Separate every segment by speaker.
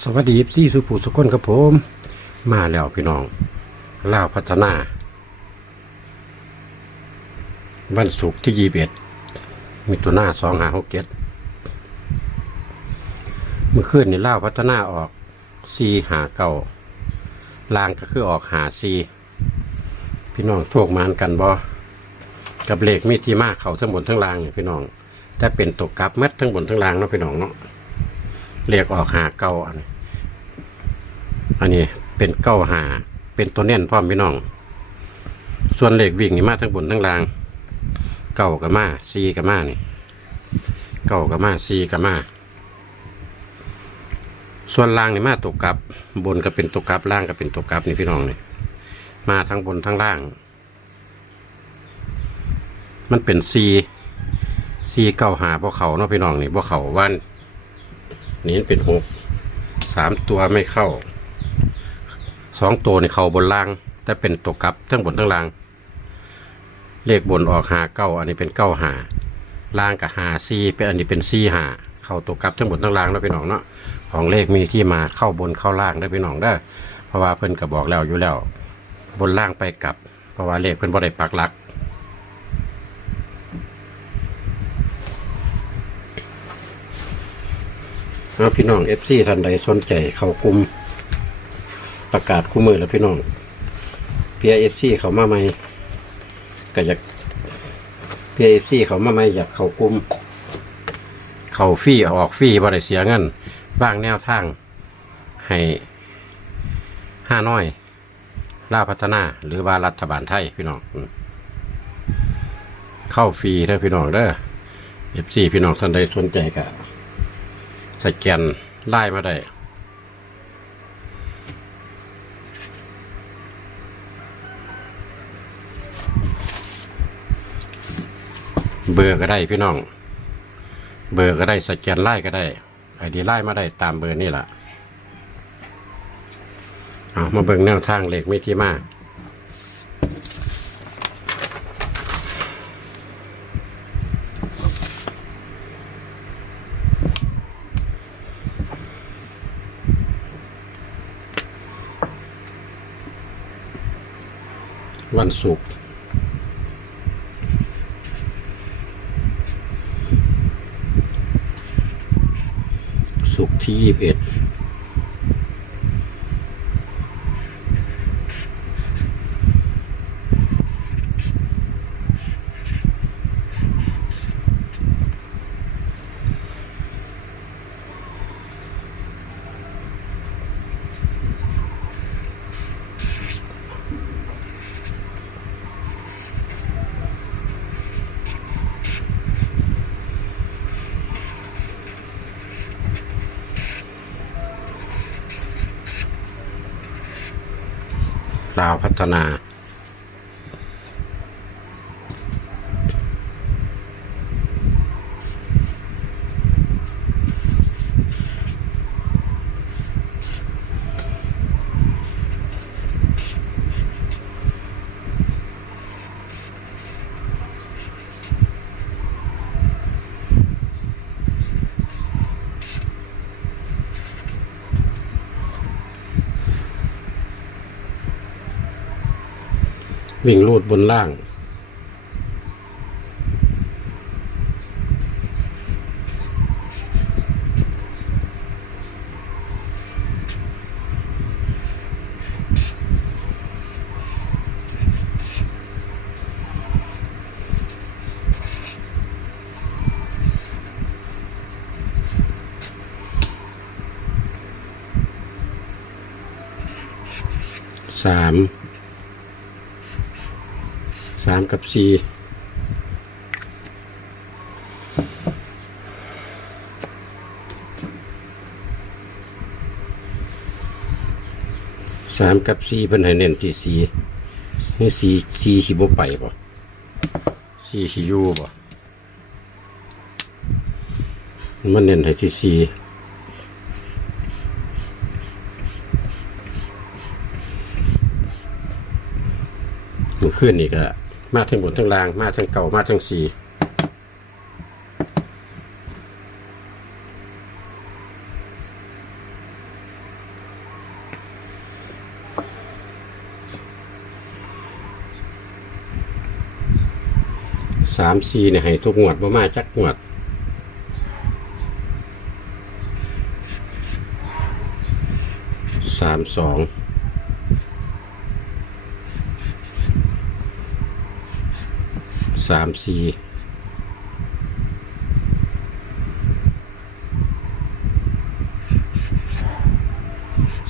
Speaker 1: สวัสดีพี่สุภูสุคนครับผม มาแล้วพี่น้องล่าวพัฒนา วันศุกร์ที่ยี่สิบเอ็ดมีตัวหน้าสองหาหกเจ็ดเมื่อคืนนี่ล่าวพัฒนาออกซีหาเก่าลางก็คือออกหาซีพี่น้องโชคมานกันบ่กับเลขมีที่มากเขาทั้งบนทั้งล่างนี่พี่น้องแต่เป็นตกกลับเม็ดทั้งบนทั้งล่างเนาะพี่น้องเนาะ เลขออกหาเก่าอันนี้อันนี้เป็นเก้าหาเป็นตัวเน่นพร้อมพี่น้อง ส่วนเหล็กวิ่งนี่มาทั้งบนทั้งล่าง เก้ากับมาซีกับมานี่เก้ากับมาซีกับมาส่วนล่างนี่มาตกกลับ บนก็เป็นตกกลับล่างก็เป็นตกกลับนี่พี่น้องนี่มาทั้งบนทั้งล่าง มันเป็นซีซีเก้าหาพวกเขาเนาะพี่น้องนี่พวกเขาวัน นี่เป็นหกสามตัวไม่เข้าสองตัวในเขาบนล่าง แต่เป็นตัวกลับทั้งบนทั้งล่าง เลขบนออกหาเก้าอันนี้เป็นเก้าหาล่างกับหาซีเป็นอันนี้เป็นซีหาเข้าตัวกลับทั้งบนทั้งล่างแล้วพี่น้องเนาะของเลขมีที่มาเข้าบนเข้าล่างได้พี่น้องได้เพราะว่าเพิ่นก็บอกแล้วอยู่แล้ว บนล่างไปกลับ เพราะว่าเลขเพิ่นบ่ได้ปักหลัก เอาพี่น้องเอฟซีท่านใดสนใจเข้ากลุ่มประกาศคู่มือแล้วพี่น้องเพียเอฟซีเขามาใหม่ก็อยากเพียเอฟซีเขามาใหม่อยากเข้ากลุ่มเข้าฟรีออกฟรีบ่ได้เสียเงินบ้างแนวทาง ให้ห้าน้อยล่าพัฒนา หรือว่ารัฐบาลไทยพี่น้องเข้าฟรีเด้อพี่น้องเด้อเอฟซีพี่น้องท่านใดสนใจก็ สแกนไล่มาได้เบอร์ก็ได้พี่น้อง เบอร์ก็ได้สแกนไล่ก็ได้ไอดีไล่มาได้ตามเบอร์นี่แหละเอามาเบิ่งแนวทางเลขไม่ที่มาก วันศุกร์ศุกร์ที่ยี่สิบเอ็ด ดาวพัฒนา วิ่งลูดบนล่าง สามามกับสี่สามกับสี่เพิ่นให้เน้นที่สี่ให้สี่สี่สิบไปบ่สี่สิอยู่บ่มันเน้นให้ที่สี่เมื่อคืนนี่ก็ มาทั้งบนทั้งล่าง มาทั้งเก่ามาทั้งสี่สามสี่เนี่ยให้ทุกงวดบ่มาจักงวดสามสอง สามสี่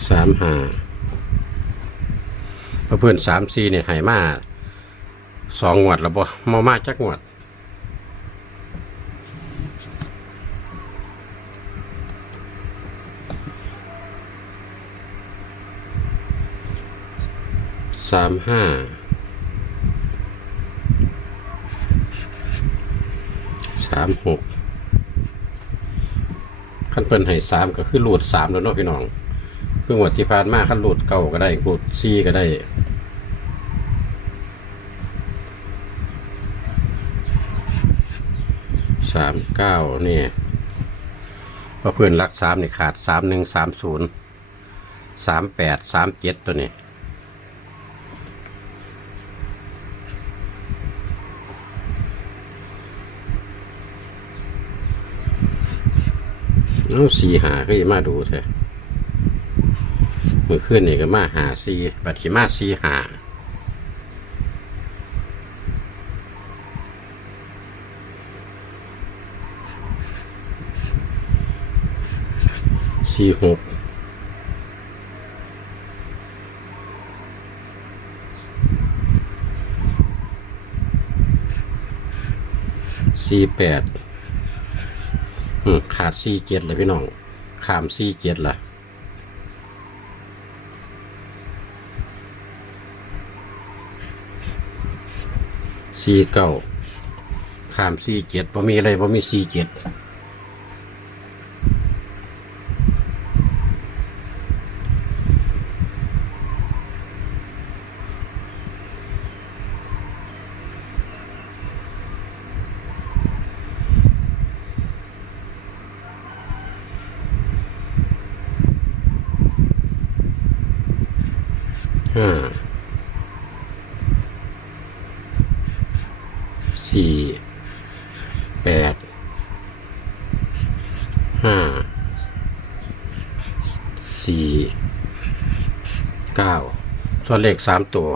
Speaker 1: สามห้าเพื่อนสามสี่เนี่ยให้มาสองงวดแล้วบ่มามาจักงวดสามห้า สามหกขั้นเปิ้นให้สามก็คือหลุดสามแล้วเนาะพี่น้องเพิ่งวัดที่ผ่านมาขั้นหลุดเก้าก็ได้หลุดสี่ก็ได้สามเก้านี่พอเพื่อนรักสามนี่ขาดสามหนึ่งสามศูนย์สามแปดสามเจ็ดตัวนี้ เอาสีหาก็จะมาดูใช่มือขึ้นนี่ก็มาหาสีบัตรมาสีหาสี่หกสี่แปด อืมขาดสี่เจ็ดเลยพี่น้องขามสี่เจ็ดล่ะสี่เก้าขามสี่เจ็ดพอมีอะไรพอมีสี่เจ็ด ห้าสี่แปดห้าสี่เก้าส่วนเลขสามตัว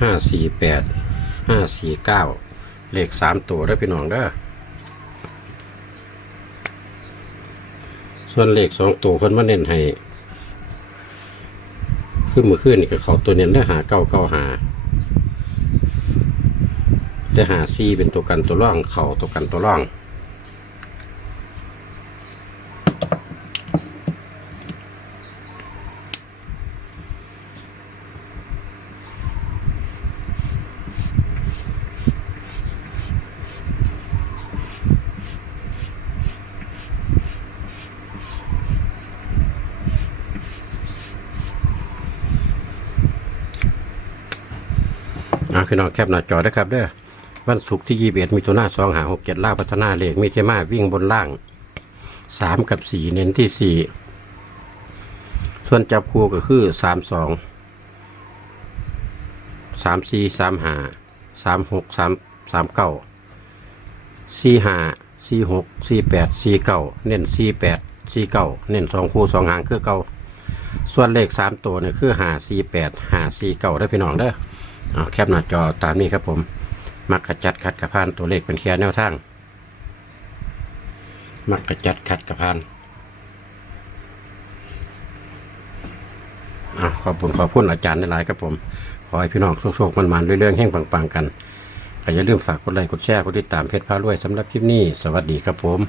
Speaker 1: ห้าสี่แปดห้าสี่เก้าเลขสามตัวได้พี่น้องเด้อ ส่วนเลขสองตัวเพิ่นมาเน้นให้ขึ้นมือขึ้นนี่ก็เขาตัวเน้นได้หาเก้าเก้าหาได้หาซีเป็นตัวกันตัวร่องเขาตัวกันตัวร่อง อะพี่น้องแคปหน้าจอได้ครับเด้อวันศุกร์ที่ยี่สิบเอ็ดมิถุนาสองหาหกเจ็ดล่าพัฒนาเลขมีเทมาวิ่งบนล่างสามกับสี่เน้นที่สี่ส่วนจับคู่ก็คือสามสองสามสี่สามห้าสามหกสามสามเก้าสี่ห้าสี่หกสี่แปดสี่เก้าเน้นสี่แปดสี่เก้าเน้นสองคู่สองหางคือเก้าส่วนเลขสามตัวเนี่ยคือห้าสี่แปดห้าสี่เก้าได้พี่น้องเด้อ เอาแคปหน้าจอตามนี้ครับผม มักกระจัดคัดกระพานตัวเลขเป็นแค่แนวทาง มักกระจัดคัดกระพานอะขอบคุณขอบคุณอาจารย์หลายครับผม ขอให้พี่น้องโชคๆมันๆเรื่อยๆแห่งปังๆกันอย่าลืมฝากกดไลค์กดแชร์กดติดตามเพจพารวยสำหรับคลิปนี้ สวัสดีครับผม